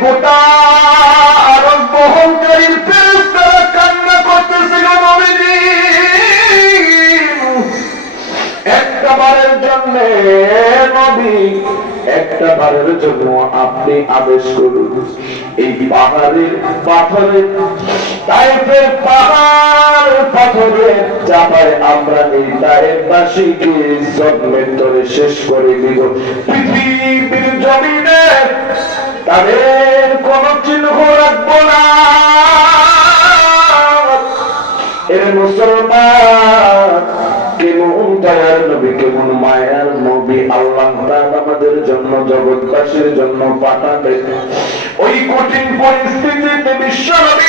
গোটা আরব বহনকারীর ফেরেশতারা কান্না করতেছিল একটা বারের জন্য নবী একটা বারের জন্য আপনি আদেশ করুন। এই পাহাড়ের পাথরের টাইপের পাহাড় পাথরের চাপায় আমরা এই টাইপ বাসীকে জন্মের ধরে শেষ করে দিব। পৃথিবীর জমিনে তাদের কোন চিহ্ন রাখব না। এর মুসলমান। কেমন দয়ার মায়ার নবী, আল্লাহ আমাদের জন্য জগৎবাসীর জন্য পাঠাবে। ওই কঠিন পরিস্থিতিতে বিশ্ব নবী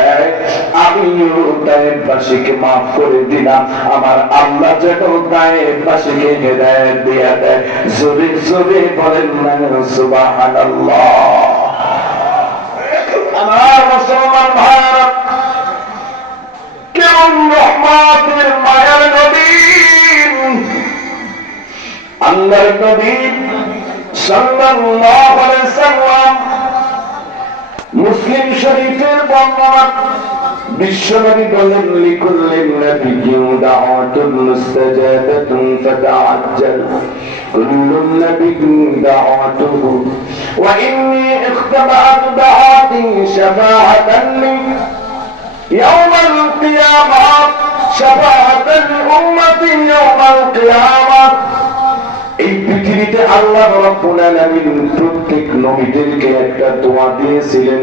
তায়েববাসীকে মাফ করে দিলাম। আমার আল্লাহ যেন তায়েববাসীকে হেদায়েত দিয়ে দেয়। জোরে জোরে বলেন মুসলিম শরীফের বর্ণনা বিশ্বনবী বলেন লিকুল্লিন নাবিয়্যিন দাওয়াতুন মুস্তাজাবাতুন ফাতাআজ্জাল কুল্লু নাবিয়্যিন দাওয়াতুহু ওয়া ইন্নী ইখতাবা'তু দাওয়াতি শাফাআতান লি يوم القيامة شفاعة أمتي يوم القيامة এই পৃথিবীতে আল্লাহ রাব্বুল আলামিন প্রত্যেক নবীদেরকে একটা দোয়া দিয়েছিলেন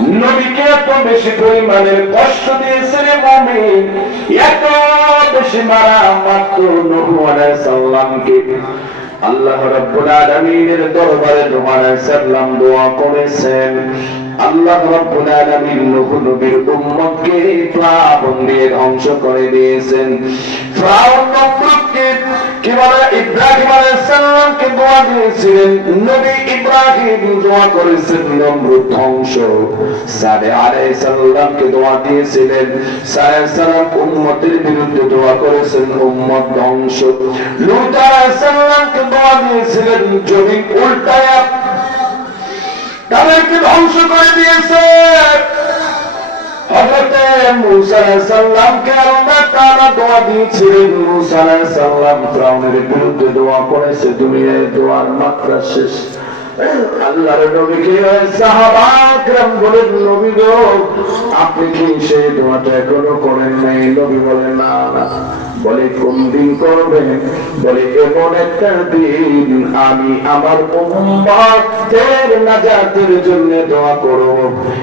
নবীকে এত বেশি পরিমাণের কষ্ট দিয়েছিল মুমিন। এত বেশি মারা মাত্র নবী আল্লাহ রাব্বুল আলামিনের দরবারে সাল্লাম দোয়া করেছেন। আল্লাহ আলামিন নূহ নবীর উম্মতকে প্লাবন দিয়ে ধ্বংস করে দিয়েছেন। ফিরাউন নমরুদকে কি বলে ইব্রাহিম আলাইহিস সালামকে দোয়া দিয়েছিলেন? নবী ইব্রাহিম দোয়া করেছেন নমরুদ ধ্বংস। সালে আলাইহিস সালামকে দোয়া দিয়েছিলেন। সালে সালাম উম্মতের বিরুদ্ধে দোয়া করেছেন, উম্মত ধ্বংস। সালামকে দোয়া দিয়েছিলেন জমি তাদেরকে ধ্বংস করে দিয়েছে। দোয়া করেছে, দুনিয়ায় দোয়ার মাত্রা শেষ। আল্লাহর নবীকে সাহাবা کرام বলেন নবী গো আপনি কি সেই দোয়াটা এখনো করেন নাই নবী বলেন না না বলে কোন দিন করবেন বলে এমন একটা দিন আমি আমার উম্মতের নাজাতের জন্য দোয়া করব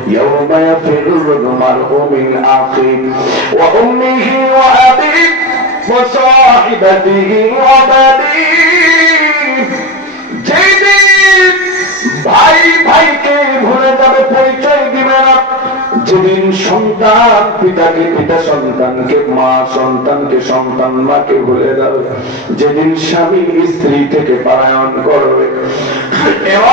ইয়াউমা ইয়াফিরুল মারউ মিন আখি ওয়া উম্মিহি ওয়া আবি ওয়া সাহিবাতিহি ওয়া বানি ভাই ভাইকে ভুলে যাবে পরিচয় দিবে না। যেদিন সন্তান, পিতাকে পিতা, সন্তানকে মা, সন্তানকে সন্তান, মাকে ভুলে যাবে। যেদিন স্বামী স্ত্রী থেকে পারায়ণ করবে। এমন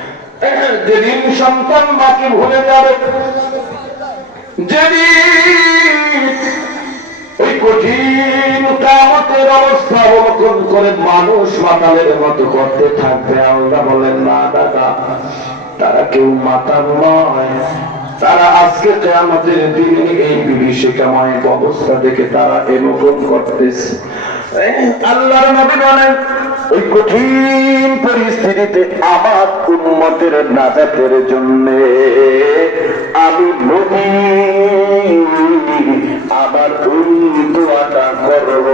যেদিন সন্তান মাকে ভুলে যাবে কঠিন কামতের অবস্থা অবলম্বন করে মানুষ মাতালের মতো করতে থাকবে, আল্লাহ বলেন, না, দাদা, তারা কেউ মাতাল নয়। তারা আজকে কেয়ামতের দিনে এই বিভীষিকাময় অবস্থা দেখে তারা এরকম করতেছে। আল্লাহর নবী বলেন, ওই কঠিন পরিস্থিতিতে আমার উন্মতের নাজাতের জন্য আমি নবী আবার ওই দোয়াটা করব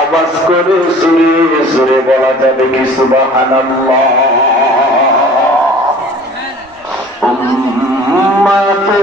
আওয়াজ করে সুরে সুরে বলা যাবে কি সুবহানাল্লাহ। উম্মাতে